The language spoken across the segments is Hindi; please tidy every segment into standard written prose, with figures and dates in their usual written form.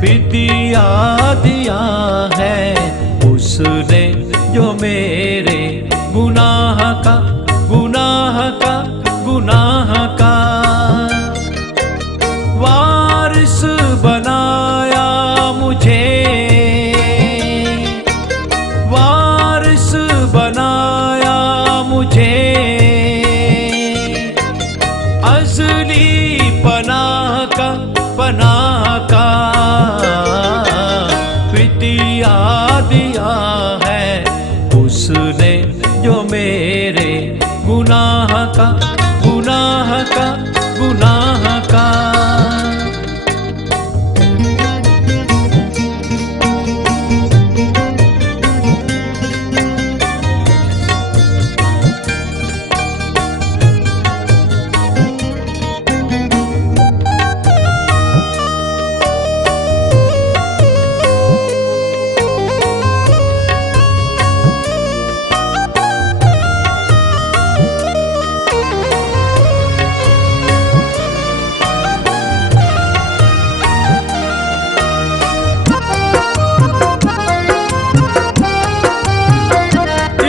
फिदिया दिया है उसने जो मेरे गुनाह का गुनाह का गुनाह का वारिस बनाया मुझे, वारिस बनाया मुझे, असली पनाह का पनाह का फिदिया दिया है उसने जो मेरे गुनाह का गुनाह का गुनाह का।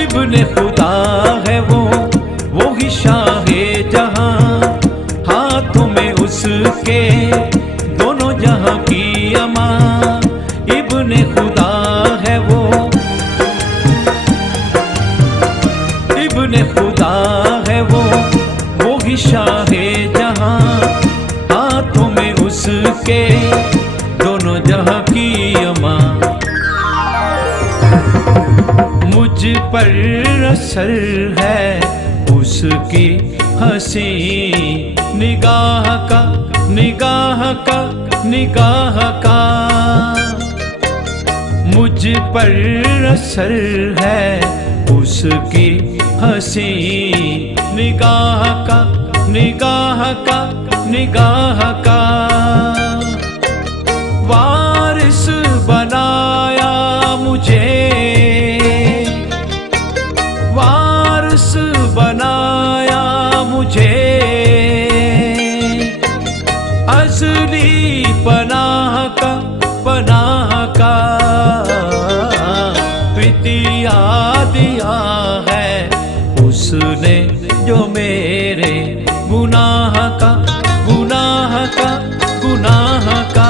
इब्ने खुदा है वो ही शाहे जहां, हाथों में उसके दोनों जहां की अमां। इब्ने खुदा है वो, इब्ने खुदा है वो ही शाहे जहां, हाथों में उसके दोनों जहां की अमां। मुझ पर असर है उसकी हंसी निगाह का निगाह का निगाह का। मुझ पर असर है उसकी हंसी निगाह का निगाह का निगाह का। वारिस बनाया मुझे, वारिस बनाया मुझे, असली पनाह का पनाह का फिदिया दिया है उसने जो मेरे गुनाह का गुनाह का गुनाह का।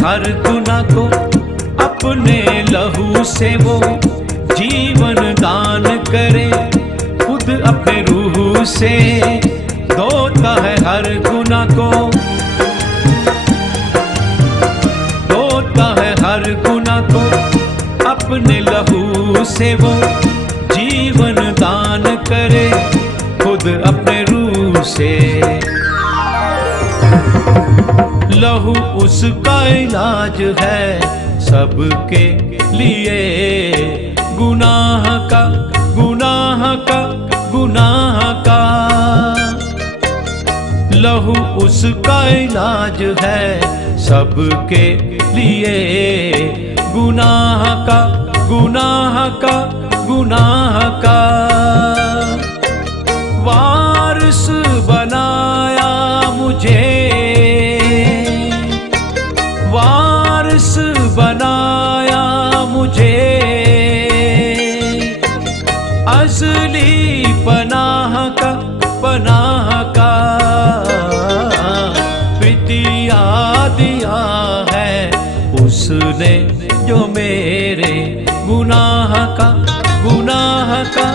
हर गुनाह को अपने लहू से वो जीवन दान करे, खुद अपने रूह से धोता है हर गुनाह को, धोता है हर गुनाह को अपने लहू से वो जीवन दान करे, खुद अपने रूह से। लहू उसका इलाज है सबके लिए, गुनाह का गुनाह का गुनाह का। लहू उसका इलाज है सबके लिए, गुनाह का गुनाह का गुनाह का। वारिस बनाया मुझे, वारिस बनाया मुझे, असली पनाह का पनाह का फिदिया दिया है उसने जो मेरे गुनाह का गुनाह का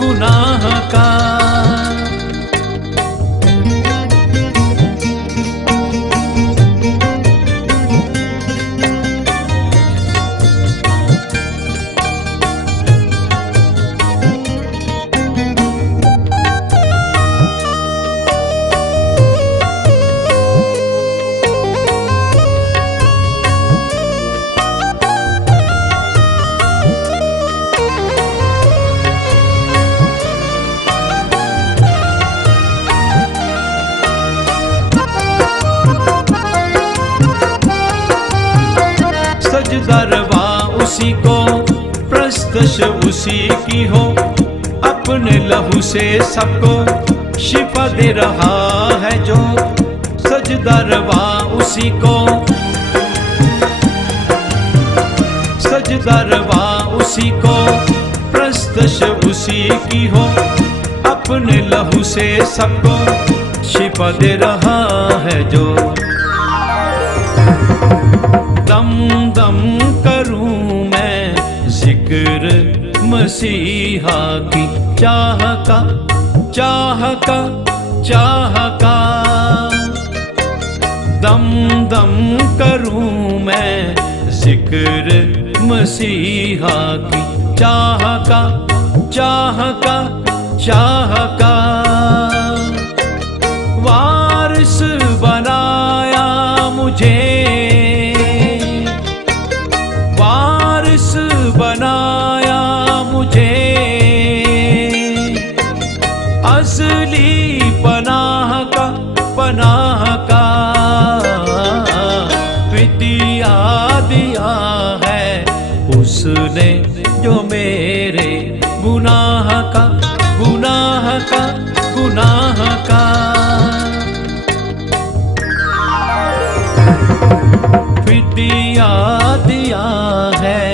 गुनाह का। सजदरवा उसी को, प्रस्तश उसी की हो, अपने लहू से सबको शिफा दे रहा है जो। सजदरवा उसी को, सजदरवा उसी को, प्रस्तश उसी की हो, अपने लहू से सबको शिफा दे रहा है जो। दम दम करूं मैं जिक्र मसीहा की, चाह का चाह का चाह का। दम दम करूं मैं जिक्र मसीहा की, चाह का चाह का चाह का। वारिस बनाया मुझे, वारिस बनाया मुझे, असली पनाह का पनाह का। फिदिया दिया है उसने जो मेरे गुनाह का गुनाह का गुनाह का। फिदिया दिया है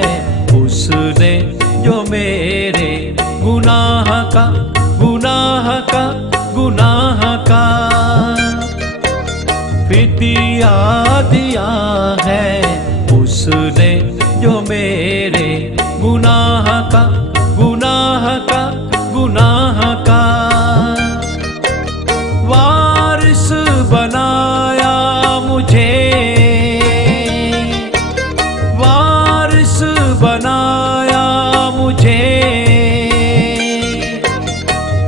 उसने जो मेरे गुनाह का गुनाह का गुनाह का। फिदिया दिया है उसने जो मेरे गुनाह का गुनाह का गुनाह का। वारिस बनाया मुझे, वारिस बनाया मुझे,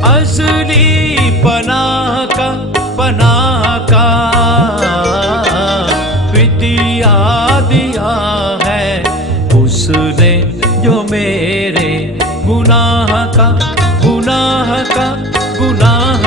असली पनाह का पनाह का। फिदिया दिया है उसने जो मेरे गुनाह का गुनाह का गुनाह